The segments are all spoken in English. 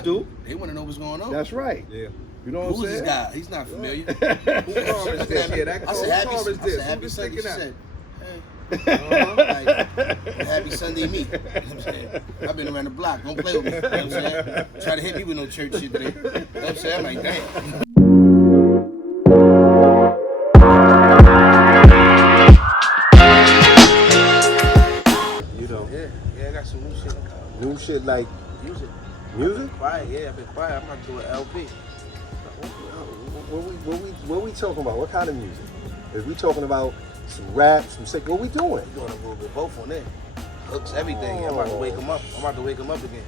Stoop. They want to know what's going on. That's right. Yeah. You know what I'm Who's saying? this guy? He's not familiar. Who car is this? Yeah, that I said, happy Sunday. She said, hey. Happy Sunday meet. You know what I'm saying? I've been around the block. Don't play with me. You know what I'm saying? Try to hit me with no church shit today. You know what I'm saying? I'm like, damn. Yeah, I got some new shit. New shit like Music? music? I've been quiet. I'm about to do an LP. What we talking about? What kind of music? Is we talking about some rap, some sick? What we doing? We're doing a little bit of both on there. Hooks, everything. I'm about to wake him up. Again.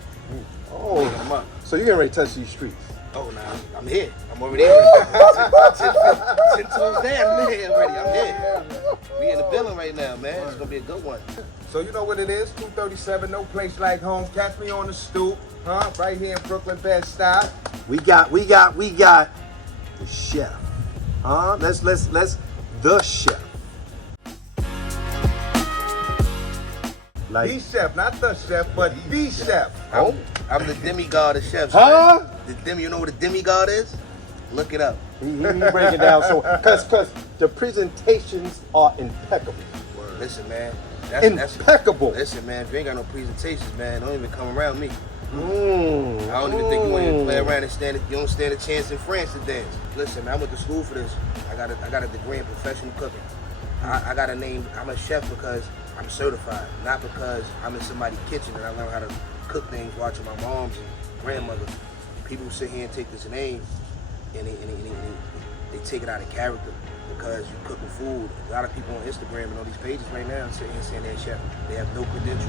Oh, Wake him up. so you getting ready to touch these streets? Oh, nah, I'm here. I'm already here. 10 toes down. I'm here already. I'm here. We in the building right now, man. It's gonna be a good one. So you know what it is? 237, no place like home. Catch me on the stoop, huh? Right here in Brooklyn, Bed-Stuy. We got the chef, huh? Let's the chef. Like the chef, not the chef, but the chef. I'm the demigod of chefs. Huh? Man. You know what a demigod is? Look it up. He break it down so, cause the presentations are impeccable. Listen, man. Impeccable. Listen, man. If you ain't got no presentations, man, don't even come around me. I don't even think think you want to play around and you don't stand a chance in France to dance. Listen, man, I went to school for this. I got a degree in professional cooking. I got a name. I'm a chef because I'm certified, not because I'm in somebody's kitchen and I learned how to cook things watching my moms and grandmothers. People sit here and take this name and they take it out of character because you're cooking food. A lot of people on Instagram and all these pages right now sitting here saying they're a chef. They have no credentials.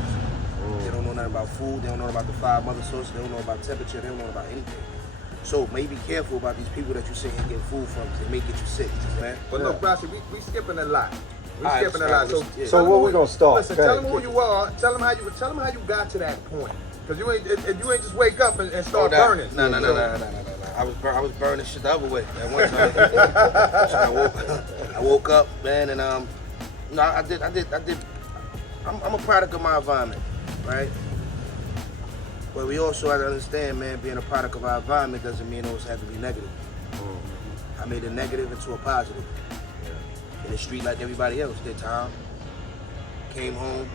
They don't know nothing about food. They don't know about the 5 mother sources. They don't know about temperature. They don't know about anything. So maybe be careful about these people that you sit here and get food from because they may get you sick, man. But look, Rassi, we skipping a lot. Right, Skipping a lot. So where we gonna start? Listen, tell them who you are. Tell them how you got to that point. Because you ain't just wake up and start burning. No. I was burning shit the other way at one time. So I woke up, man, and I'm a product of my environment, right? But we also have to understand, man, being a product of our environment doesn't mean it always have to be negative. I made a negative into a positive. In the street like everybody else did, Tom. Came home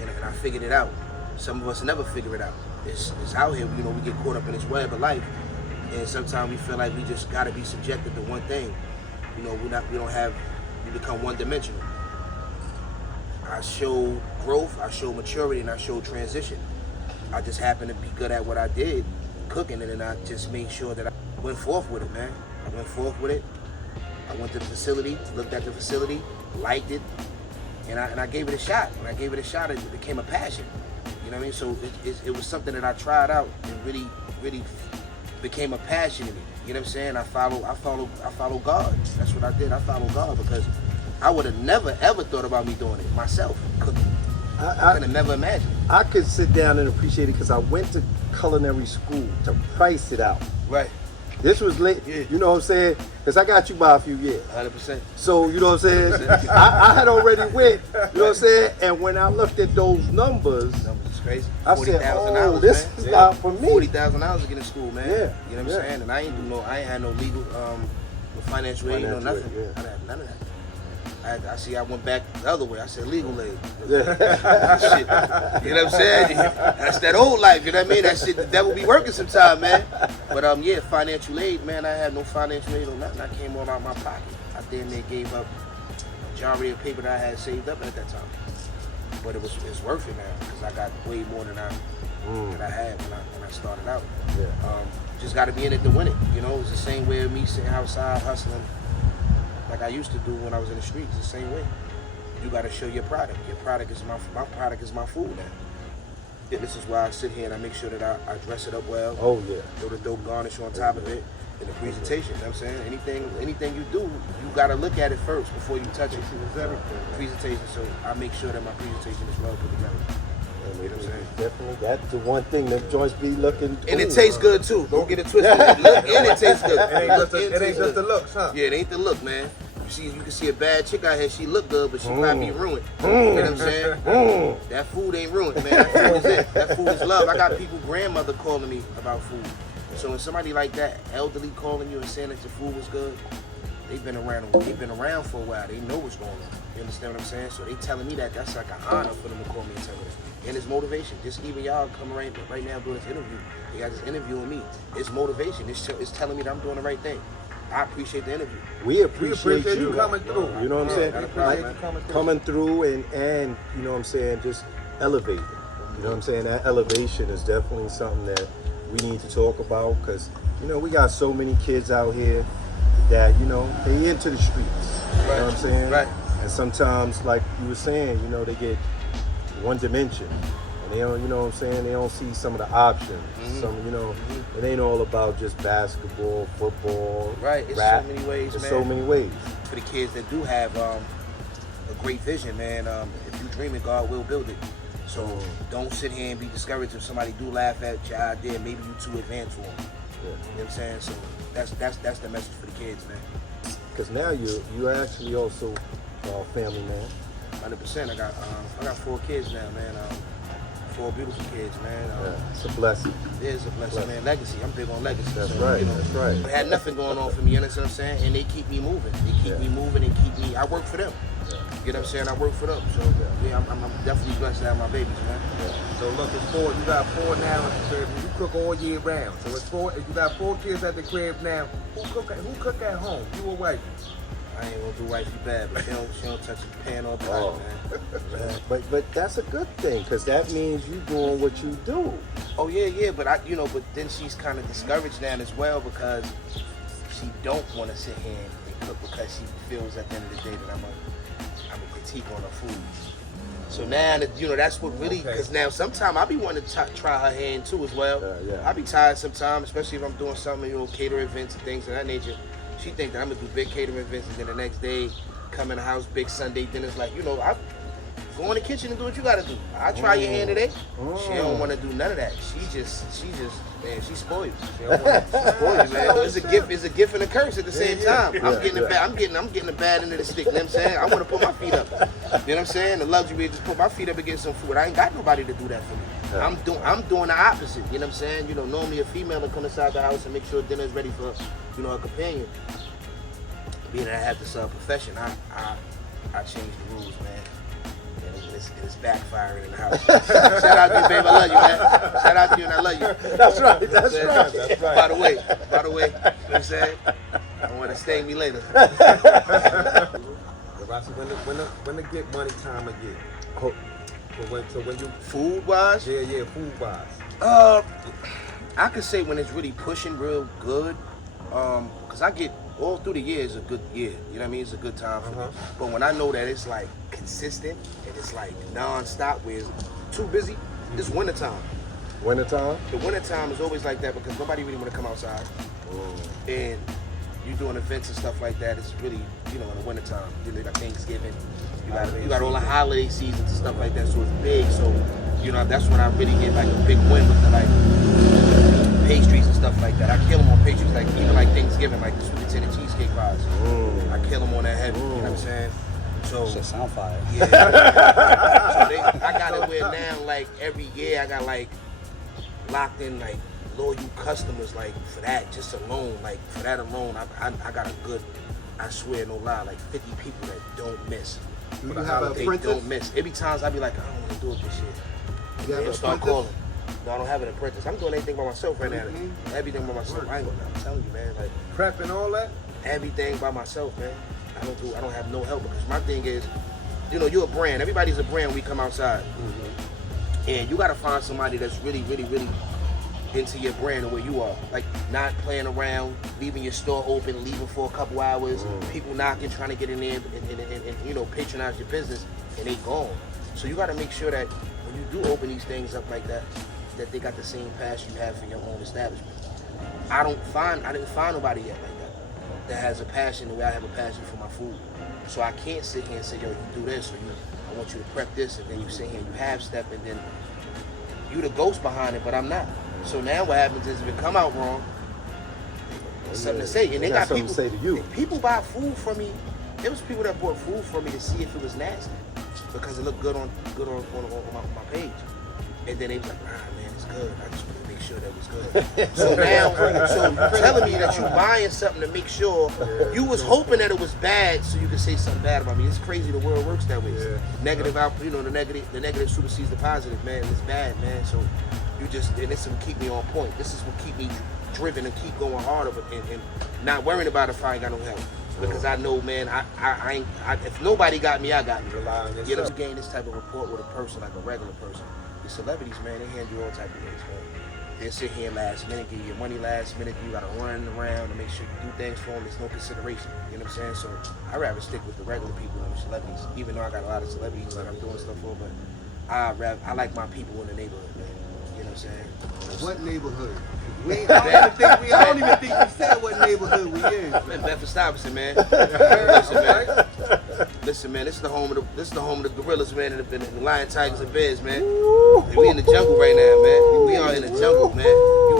and I figured it out. Some of us never figure it out. It's out here, we get caught up in this web of life. And sometimes we feel like we just gotta be subjected to one thing. We become one-dimensional. I show growth, I show maturity, and I show transition. I just happened to be good at what I did, cooking it, and I just made sure that I went forth with it, man. I went forth with it. I went to the facility, looked at the facility, liked it, and I gave it a shot. When I gave it a shot, it became a passion. You know what I mean? So it was something that I tried out and really became a passion in me. You know what I'm saying? I follow God. That's what I did. I follow God because I would have never ever thought about me doing it myself, cooking. I could have never imagined. I could sit down and appreciate it because I went to culinary school to price it out. Right. This was late, Yeah. You know what I'm saying? Because I got you by a few years. 100%. So, you know what I'm saying? I had already went, you know what I'm saying? And when I looked at those numbers, It's crazy. I said, $40,000, this man. is not for me. $40,000 to get in school, man. Yeah. You know what I'm saying? And I ain't had no legal, financial aid, no nothing. Yeah. I didn't have none of that. I went back the other way. I said legal aid. Yeah. Shit. You know what I'm saying? That's that old life, you know what I mean? That shit, the devil be working sometime, man. But yeah, financial aid, man, I had no financial aid or nothing. I came all out my pocket. I damn near gave up a majority of paper that I had saved up at that time. But it's worth it now because I got way more than I had when I started out. Yeah. Just got to be in it to win it. It's the same way of me sitting outside hustling like I used to do when I was in the streets. The same way. You got to show your product. Your product is my product is my food now. This is why I sit here and I make sure that I dress it up well. Oh yeah. Throw the dope garnish on top of it. In the presentation, you know what I'm saying? Anything you do, you gotta look at it first before you touch it. Presentation, so I make sure that my presentation is well put together. You know what I'm saying? Definitely, that's the one thing that joints be looking. And it tastes good too. Don't get it twisted. It look and it tastes good. It ain't just the looks, huh? Yeah, it ain't the look, man. You can see a bad chick out here. She look good, but she might be ruined. You know what I'm saying? That food ain't ruined, man. That food is it. That food is love. I got people, grandmother calling me about food. So when somebody like that, elderly, calling you and saying that your food was good, they've been around for a while. They know what's going on. You understand what I'm saying? So they telling me that's like an honor for them to call me and tell me that. And it's motivation. Just even y'all coming right now doing this interview. You guys just interviewing me. It's motivation. It's telling me that I'm doing the right thing. I appreciate the interview. We appreciate you coming through. You know what I'm saying? Like, coming through and you know what I'm saying, just elevating. You know what I'm saying? That elevation is definitely something that we need to talk about, because you know we got so many kids out here that, you know, they into the streets. You know what I'm saying? Right. And sometimes, like you were saying, you know, they get one dimension. And they don't, you know what I'm saying, they don't see some of the options. Some, you know, it ain't all about just basketball, football, Right, it's rap. so many ways, There's man. so many ways. For the kids that do have a great vision, man, if you dream it, God will build it. So don't sit here and be discouraged if somebody do laugh at your idea. Maybe you too advanced for them. Yeah. You know what I'm saying? So that's the message for the kids, man. Because now you actually also a family man. 100%. I got 4 kids now, man. 4 beautiful kids, man. It's a blessing. It is a blessing, man. Legacy. I'm big on legacy. That's so, right. You know, That's right. I had nothing going on for me. You understand what I'm saying? And they keep me moving. They keep me moving. They keep me. I work for them. You know what I'm saying? I work for them. So yeah, I'm definitely blessed to have my babies, man. So look, it's 4. You got 4 now at the crib. You cook all year round. So it's 4. You got 4 kids at the crib now. Who cook at home? You or wife? I ain't gonna do wifey bad, but she don't touch the pan or the pot, man. But that's a good thing, because that means you doing what you do. Oh yeah, but but then she's kind of discouraged now as well, because she don't want to sit here and cook, because she feels at the end of the day that I'm a critique on her food. So now that that's what really, because now sometimes I be wanting to try her hand too as well. I be tired sometimes, especially if I'm doing something, cater events and things of that nature. She think that I'm gonna do big catering events, and then the next day come in the house, big Sunday dinners. Like, I go in the kitchen and do what you gotta do. I try your hand today. She don't want to do none of that. She just, man, she's spoiled. She don't want spoiled, man. It's a gift and a curse at the same time. I'm getting the bad end of the stick. You know what I'm saying? I want to put my feet up. You know what I'm saying? The luxury is just put my feet up and get some food. I ain't got nobody to do that for me. I'm doing the opposite. You know what I'm saying? Normally a female will come inside the house and make sure dinner is ready for, her companion. Being that I have this profession, I changed the rules, man. And it's backfiring in the house. Shout out to you, babe. I love you, man. Shout out to you, and I love you. That's right. That's right. By the way, you know what I'm saying? I want to sting me later. Rassi, when the get money time again? So when you Food wise? yeah, food wise. I could say when it's really pushing real good, because I get all through the year is a good year. You know what I mean? It's a good time for me. But when I know that it's like consistent and it's like non-stop, where it's too busy, it's wintertime. Wintertime? The wintertime is always like that because nobody really want to come outside. And you doing events and stuff like that, it's really, in the wintertime. You got Thanksgiving, you got all the holiday seasons and stuff like that, so it's big. So, that's when I really get like a big win with the pastries and stuff like that. I kill them on pastries, like even like Thanksgiving, like the sweet potato cheesecake pies. I kill them on that heavy, you know what I'm saying? So Shit sound fire. yeah. So I got it where now, like every year, I got like locked in like loyal customers, like for that just alone, like for that alone, I got a good, I swear no lie, like 50 people that don't miss. Do you have an They apprentice? don't miss. Every times I be like, I don't want to do it this year. You have They'll an start apprentice? calling. No, I don't have an apprentice. I'm doing everything by myself right now. Everything by myself. I ain't gonna. I'm telling you, man. Like Prep and all that? everything by myself, man. I don't have no help, because my thing is, you're a brand. Everybody's a brand when we come outside. And you gotta find somebody that's really, really, really into your brand the way you are. Like not playing around, leaving your store open, leaving for a couple hours, people knocking, trying to get in there and patronize your business, and they gone. So you gotta make sure that when you do open these things up like that, that they got the same passion you have for your own establishment. I didn't find nobody yet like that has a passion the way I have a passion for my food. So I can't sit here and say, yo, you do this, or I want you to prep this, and then you sit here and you half step, and then you the ghost behind it, but I'm not. So now what happens is if it come out wrong, there's something to say. And they got people something to say to you. People buy food from me. There was people that bought food from me to see if it was nasty, because it looked good on my page. And then they was like, nah, man, it's good. I just want to make sure that was good. So now, so you telling me that you buying something to make sure, you was hoping that it was bad so you could say something bad about me. It's crazy the world works that way. Negative out, you know, the negative supersedes the positive, man. It's bad, man. So you just, and this will keep me on point. This is what keep me driven and keep going harder and not worrying about if I ain't got no help. Because I know, man, I if nobody got me, I got you. You know, you gain this type of rapport with a person, like a regular person. The celebrities, man, they handle you all type of ways, man. They'll sit here last minute, give you your money last minute. You gotta run around to make sure you do things for them. There's no consideration. You know what I'm saying? So I'd rather stick with the regular people than the celebrities. Even though I got a lot of celebrities that I'm doing stuff for, but I like my people in the neighborhood, man. You know what I'm saying? What neighborhood? I don't even think we said what neighborhood we in. Man, Bedford-Stuyvesant, man. Listen, man. This is the home of the gorillas, man, and the lion, tigers, and bears, man. We in the jungle right now, man. We are in the jungle, man. You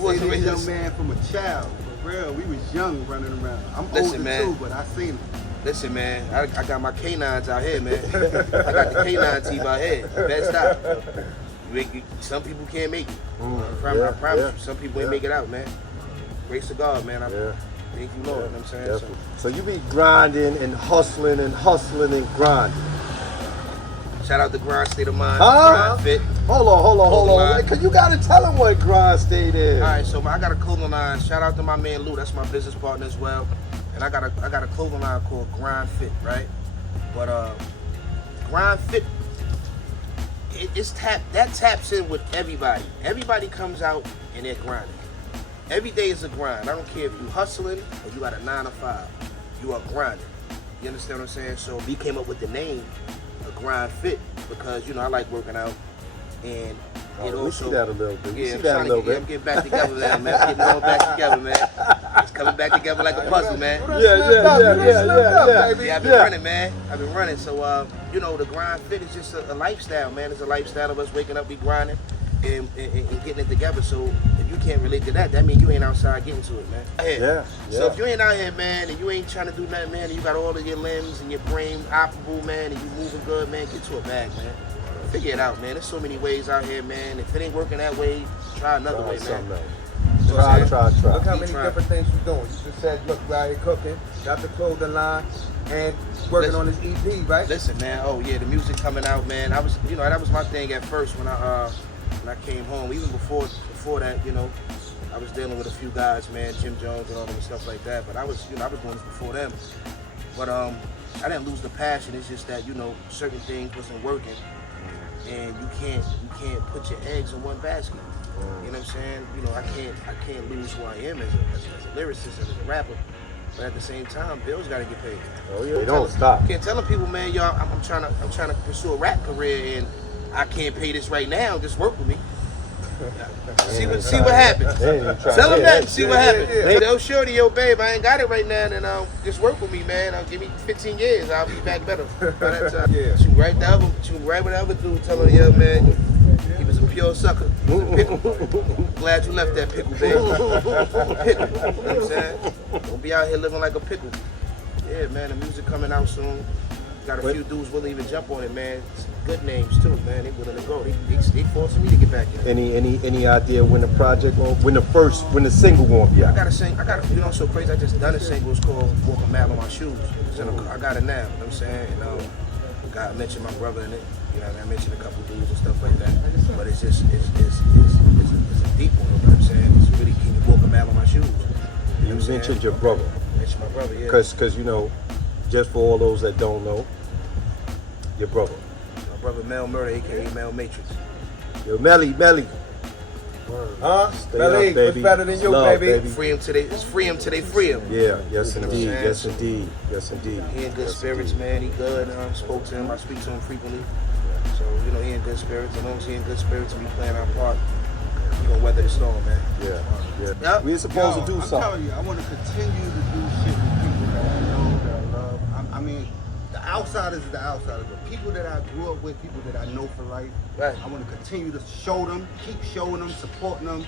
wasn't raised young man from a child. For real, we was young running around. I'm older too, but I seen him. Listen, man, I got my canines out here, man. I got the canine team out here. Best stop. Some people can't make it. I promise you, some people ain't make it out, man. Grace of God, man. Thank you, Lord. You know what I'm saying? So you be grinding and hustling and grinding. Shout out to Grind State of Mind. Grind Fit. Hold on. Cause you gotta tell them what Grind State is. All right, so I got a clothing line. Shout out to my man Lou. That's my business partner as well. And I got a clothing line called Grind Fit, right? But Grind Fit, that taps in with everybody. Everybody comes out and they're grinding. Every day is a grind. I don't care if you hustling or you got a 9 to 5. You are grinding. You understand what I'm saying? So we came up with the name of Grind Fit because, you know, I like working out. And it also, we see that a little bit. Yeah, I'm getting back together, man. I'm getting all back together, man. It's coming back together like a puzzle, man. Yeah, I've been running, man. I've been running. So, you know, the Grind Fit is just a lifestyle, man. It's a lifestyle of us waking up, be grinding, and getting it together. So if you can't relate to that, that means you ain't outside getting to it, man. Yeah. So if you ain't out here, man, and you ain't trying to do nothing, man, and you got all of your limbs and your brain operable, man, and you moving good, man, get to a bag, man. Figure it out, man. There's so many ways out here, man. If it ain't working that way, try another way, man. Try. Look how many different things you're doing. You just said, look, right here cooking, got the clothing line, and working on this EP, right? Listen, man. Oh yeah, the music coming out, man. I was, you know, that was my thing at first when I came home. Even before that, you know, I was dealing with a few guys, man, Jim Jones and all them stuff like that. But I was doing this before them. But I didn't lose the passion. It's just that, you know, certain things wasn't working. And you can't put your eggs in one basket. You know what I'm saying? You know, I can't lose who I am as a lyricist and as a rapper. But at the same time, bills gotta get paid. Oh yeah, they don't stop. Can't tell people, man, y'all, I'm trying to pursue a rap career and I can't pay this right now. Just work with me. See what happens. Tell them that and see what happens. They'll shorty, yo, babe, I ain't got it right now, then just work with me, man. Give me 15 years, I'll be back better by that time. She right with the other dude, telling her, yeah, man, he was a pure sucker. Glad you left that pickle, babe. Pickle. You know what I'm saying? Don't be out here living like a pickle. Yeah, man, the music coming out soon. Got a few dudes willing to even jump on it, man. Some good names too, man. They willing to go. They forcing me to get back in. Any idea when the project when the single gonna be out? I got you know, so crazy. I just done a single. It's called "Walk a Mile on My Shoes." I got it now. You know what I'm saying? And I mentioned my brother in it. You know, I mentioned a couple dudes and stuff like that. But it's just it's a deep one. You know what I'm saying? It's really can you walk a mile on my shoes. You mentioned your brother. I mentioned my brother, yeah. Because you know, just for all those that don't know, your brother. My brother Mel Murder, aka Mel Matrix. Yo, Melly. Huh? Stay Melly, up, baby. what's better than you, Love, baby? Free him today. It's free him today. Free him. Yeah. Yes, You know what I'm indeed. saying? Yes, indeed. He in good spirits, man. He good. Spoke to him. I speak to him frequently. So you know he in good spirits. As long as he in good spirits and we playing our part, we gonna weather the storm, man. Yeah. Yep. We're supposed to do I'm something. telling you, I want to continue to do shit with people that I know, that I love. I mean, the outsiders is the outsiders, but people that I grew up with, people that I know for life, Right. I want to continue to show them, keep showing them, supporting them,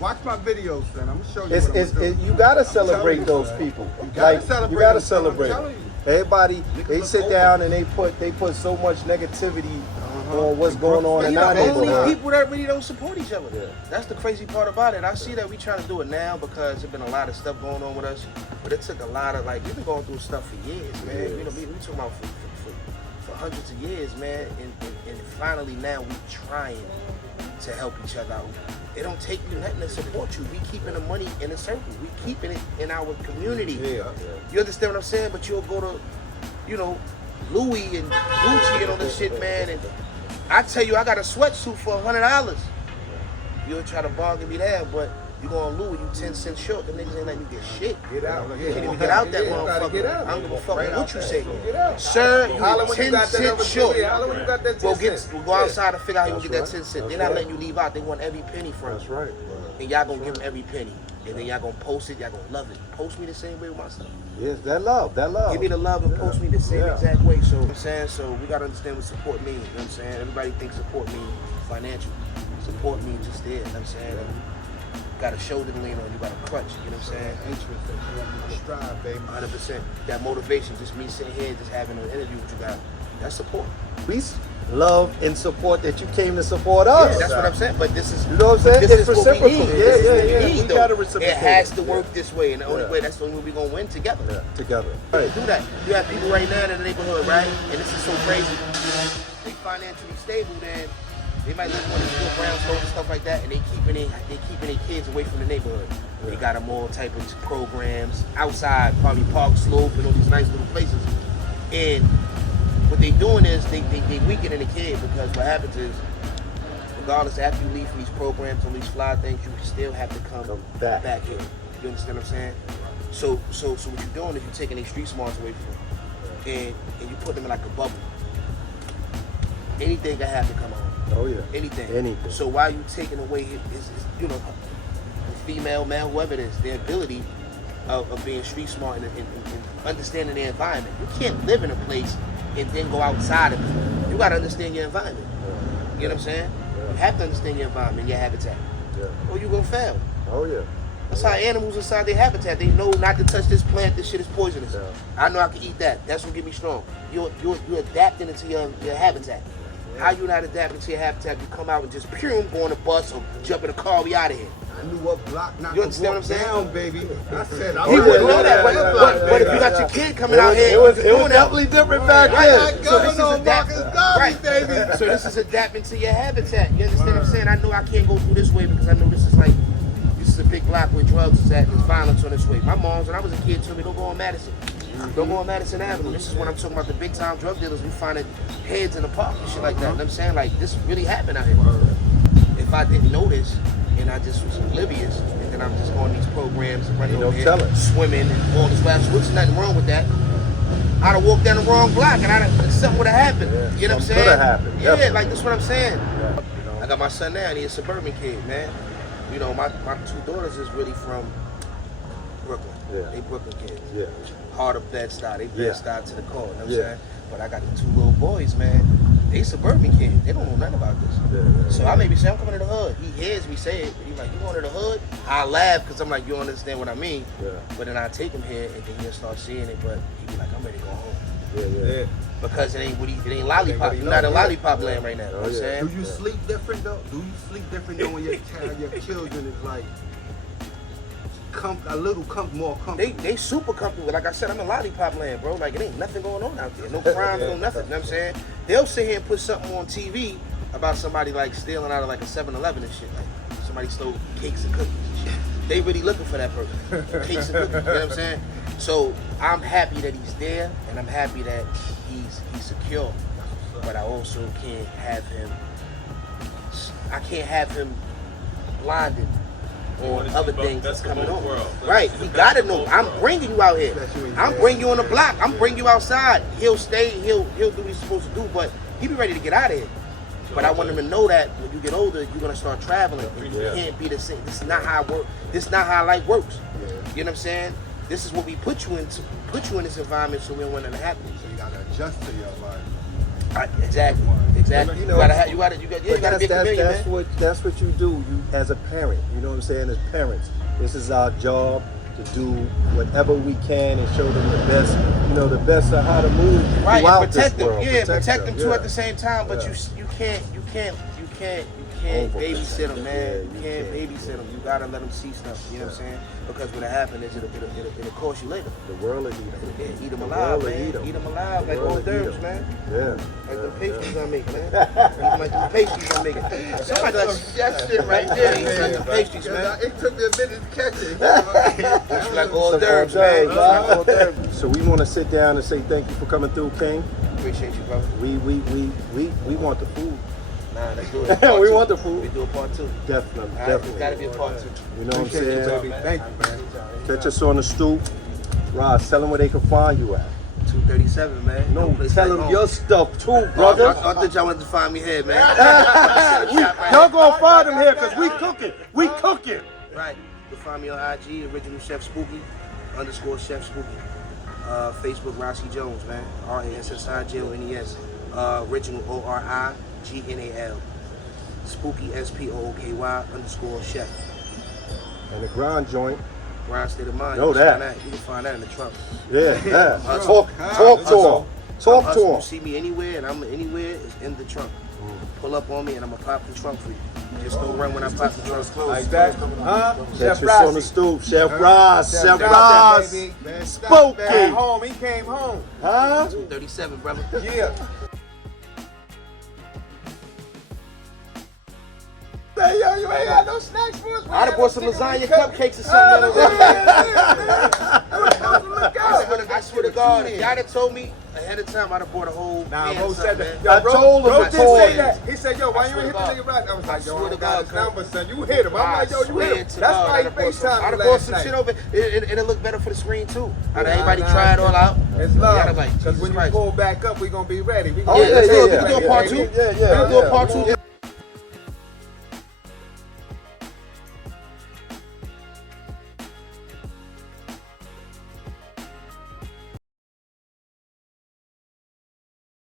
watch my videos, son. I'm gonna show you what I'm doing. You gotta celebrate those people. You gotta celebrate You gotta them, son. I'm celebrate. telling you. Everybody, Niggas they look sit over. down and they put so much negativity on what's going on in We our the only neighborhood. people that really don't support each other. Yeah. That's the crazy part about it. I see that we trying to do it now because there's been a lot of stuff going on with us, but it took a lot of we've been going through stuff for years, man. Yes. You know, we talking about for hundreds of years, man, and finally now we trying to help each other out. It don't take you nothing to support you. We keeping the money in a circle. We keeping it in our community. Yeah. You understand what I'm saying? But you'll go to, Louis and Gucci and all this shit, man. And I tell you, I got a sweatsuit for $100. You'll try to bargain me there, but you go on Louis, you 10 cents short. The niggas ain't letting you get shit. Get out. You can't even get out that motherfucker. Get out. I don't give a fuck what you say. Get out. Sir, Holla you when you 10 got that cents number short. Holla when you got that 10 cents. We'll go outside and figure out how you That's get that right. 10 cents. That's They're not right. letting you leave out. They want every penny from you. That's right. And y'all gonna give them every penny. And then y'all gonna post it. Y'all gonna love it. Post me the same way with my stuff. Yes, that love. Give me the love and Yeah. post me the same Yeah. exact way. So I'm saying, so we gotta understand what support means. You know what I'm saying? Everybody thinks support means financial. Support means just there. You know what I'm saying? You got a shoulder to lean on. You got a crutch. You know what I'm saying? Interest that you want to strive, baby. 100%. That motivation, just me sitting here, just having an interview with you guys. That's support. Peace, love, and support that you came to support us. Yeah, that's what I'm saying. But this is, You know what I'm saying? this It's is what we reciprocal. need. Yeah, This is yeah, what we yeah. need, We though. gotta reciprocate. It has to Yeah. work this way, and the only Yeah. way, that's the only way we're gonna win together. Yeah, together. Right. Do that. You have people right now in the neighborhood, right? And this is so crazy. They financially stable, then they might live in one of these little brownstones and stuff like that, and they keeping their kids away from the neighborhood. They got them all type of programs outside, probably Park Slope and all these nice little places. And what they doing is they weakening the kid, because what happens is, regardless, after you leave from these programs and these fly things, you still have to come back here. You understand what I'm saying? So what you're doing is you're taking these street smarts away from them, and you put them in like a bubble. Anything can happen come on. Oh yeah. Anything. So while you taking away his female, male, whoever it is, their ability of being street smart and understanding their environment. You can't live in a place and then go outside of it. You gotta understand your environment. You know what I'm saying? You have to understand your environment, your habitat. Yeah. Or you gonna fail. Oh yeah. That's how animals inside their habitat. They know not to touch this plant. This shit is poisonous. Yeah. I know I can eat that. That's what get me strong. You're adapting into your habitat. How you not adapting to your habitat? You come out and just go on a bus or jump in a car. We out of here. I knew what block not You to understand walk what I'm saying? down, baby. I said, I He was wouldn't know like, that, but if you got your kid coming out here, It was doing that, definitely different back Right. then. So this is Governor adapt- Marcus Garvey, right. baby. So this is adapting to your habitat. You understand what I'm saying? I know I can't go through this way because I know this is a big block where drugs is at. There's violence on this way. My mom's, when I was a kid, told me don't go on Madison. Don't go on Madison Avenue. This is when I'm talking about the big time drug dealers. We finding heads in the park and shit like that. You know what I'm saying? Like, this really happened out here. If I didn't know this and I just was oblivious, and then I'm just on these programs and running You over don't here, tell it. swimming and all this wild shit, which is nothing wrong with that. I'd have walked down the wrong block and something would have happened. Yeah, You know what I'm something saying? coulda happened, Yeah, definitely. like that's what I'm saying. Yeah. I got my son now, and he's a suburban kid, man. You know, my two daughters is really from Brooklyn. Yeah. They Brooklyn kids. Yeah. Heart of Bed-Stuy. They Yeah. Bed-Stuy to the core, you know what I'm Yeah. saying? But I got the two little boys, man. They suburban kids. They don't know nothing about this. Yeah. So I maybe say, I'm coming to the hood. He hears me say it, but he's like, you going to the hood? I laugh because I'm like, you don't understand what I mean. Yeah. But then I take him here and then he'll start seeing it, but he be like, I'm ready to go home. Yeah. Because it ain't lollipop. he You're not in know. lollipop land right now. You know what I'm Oh, yeah. saying? Do you sleep different though? Do you sleep different knowing your child, your children is like a little more comfortable? They super comfortable. Like I said, I'm in lollipop land, bro. Like, it ain't nothing going on out there. No crime, no nothing. You know what I'm saying? They'll sit here and put something on TV about somebody like stealing out of like a 7-Eleven and shit. Like somebody stole cakes and cookies and shit. They really looking for that person. Cakes and cookies. You know what I'm saying? So I'm happy that he's there, and I'm happy that he's secure. But I also can't have him blinded on other things that's coming on. Right, he gotta know. I'm bringing you out here. I'm bringing you on the block. I'm bringing you outside. He'll stay. He'll do what he's supposed to do. But he be ready to get out of here. But I want him to know that when you get older, you're gonna start traveling. And you can't be the same. This is not how it works. This is not how life works. You know what I'm saying? This is what we put you in this environment so we don't want nothing to happen. So you gotta adjust to your life. Exactly. You know, you gotta be a chameleon, man. That's what you do. You as a parent. You know what I'm saying? As parents, this is our job to do whatever we can and show them the best, the best of how to move Right, throughout and protect this them. world. Yeah, protect them too yeah. at the same time. But Yeah. you can't Overprotect. babysit them, man. Yeah, you can't babysit them. You gotta let them see stuff. You know what I'm saying? Because what'll happen is it'll cost you later. The world will eat them. Yeah, eat them The alive, world will man. Eat them alive The like world hors will eat d'oeuvres, 'em. man. Yeah. Like the pastries I make, man. Like the pastries I make. Somebody like that shit right there. It's like the pastries, man. It took me a minute to catch it. It's like hors Some d'oeuvres, hors man. d'oeuvres, It's like hors d'oeuvres. So we want to sit down and say thank you for coming through, King. Appreciate you, brother. We want the food. Nah, let's do it. We want the food. We do a part 2. Definitely, It's definitely. gotta be a part 2. You know what I'm Appreciate you, saying? baby. Thank you, man. Catch us on the stoop. Ross, tell them where they can find you at. 237, man. No, place tell like them home. your stuff too, I brother. thought y'all wanted to find me here, man. Y'all gonna find them here because we cooking. We cooking. Right. You can find me on IG, Original Chef Spooky, _ Chef Spooky. Facebook, Rassi Jones, man. RASSIJONES. Original ORIGNAL. Spooky SPOOKY _ Chef. And the grind joint. Grind State of Mind. Know You can that. find You can find that in the trunk. Yeah. Hustle. Talk to him. Talk to Hustle. him. You see me anywhere and I'm anywhere, it's in the trunk. Pull up on me and I'm gonna pop the trunk for you. Just don't run when I pop the trunk. Like that, huh? Catch Chef us on the Rassi. stoop. Chef Ross. Chef Chef Ross. baby. Man, Spooky. At home, he came home. Huh? 237, brother. Yeah. Hey, yo, You ain't got no snacks for us. I'd have bought some lasagna cupcakes or something. I swear to God, if y'all had told me ahead of time, I'd have bought a whole Nah, can Ro of said something, that. man. I told him Ro to did call say you. that. He said, yo, why you ain't hit the God. nigga right? I was like, yo, swear I to got God, his bro. number, son. You hit him. I'm like, yo, you hit him. That's why he FaceTimed I'd me have bought last some night. shit over. It'll look better for the screen too. I'd have everybody Nah, try it all out. It's Y'all love. like, Because Jesus when you Christ. pull back up, we gonna be ready. We Oh, gonna Yeah, let's do it. yeah, We can do a part 2. yeah, We can do a part 2.